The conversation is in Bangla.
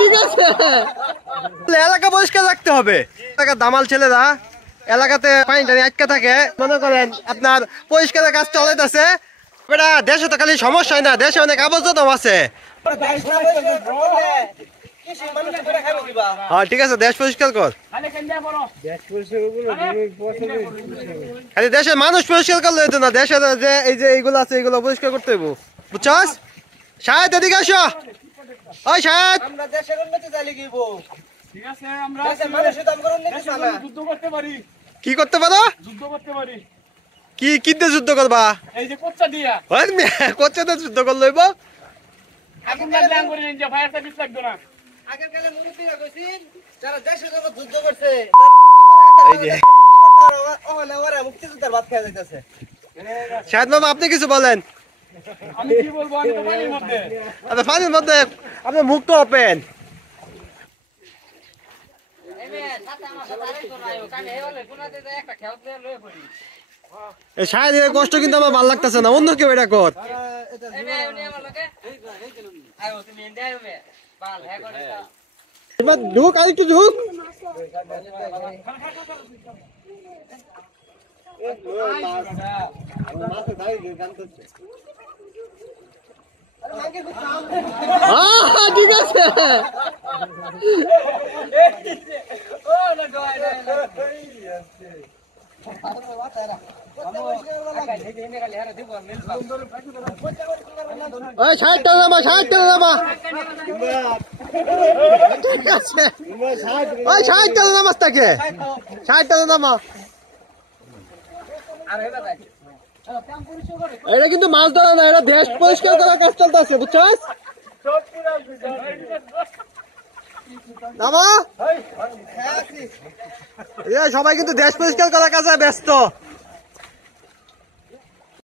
ঠিক আছে, এলাকা পরিষ্কার রাখতে হবে। এলাকার দামাল ছেলেরা এলাকাতে পানি টানি আটকে থাকে, মনে করেন আপনার পরিষ্কারের কাজ চলেছে। এটা দেশে তো খালি সমস্যা হয় না, দেশে অনেক আবর্জনাও আছে। হ্যাঁ ঠিক আছে, দেশ পরিষ্কার কর। খালি দেশের মানুষ পরিষ্কার করলে হইতো না, দেশের যে এই যে এইগুলো আছে এইগুলো পরিষ্কার করতে হইব, বুঝছস? শাহেদ এদিকে আসো। ওই শাহেদ, আমরা দেশের উন্নতি চাইলে কি হইব? ঠিক আছে, আমরা দেশের মানুষের দাম করে উন্নতি চালা যুদ্ধ করতে পারি। কি করতে পারো? যুদ্ধ করতে পারি। কি কিনতে যুদ্ধ করবা? এই যে কোচ্চা দিয়া। ওই কোচ্চাতে যুদ্ধ করলে হইব? আগুন লাগলে আঙ্গুরে নিয়ে যা, ফায়ার সার্ভিস লাগবে না। আগের কালে মুরব্বিরা কইছেন যারা দেশের জন্য যুদ্ধ করছে তারা এই যে ওহলে ওরা মুক্তিযোদ্ধার ভাত খেয়ে যাইতেছে। শাহেদ মামা আপনি কিছু বলেন। আমি কি বলবো, আমি তো পানির মধ্যে। আচ্ছা পানির মধ্যে আপনি মুখ তো ওপেন। এই শাহেদের কষ্ট কিন্তু আমার ভালো লাগতেছে না, অন্য কেউ এটা কর। ঢুক আর একটু ঢুক। ঠিক আছে, ষাটটা নামা, ষাটটা নামা। ঠিক আছে, ওই ষাটটা নামাজ থাকে, ষাটটা নামা। এটা কিন্তু মাছ ধরা না, এটা দেশ পরিষ্কার করার কাজ চলতেছে, বুঝছস? সবাই কিন্তু দেশ পরিষ্কার করার কাজে ব্যস্ত।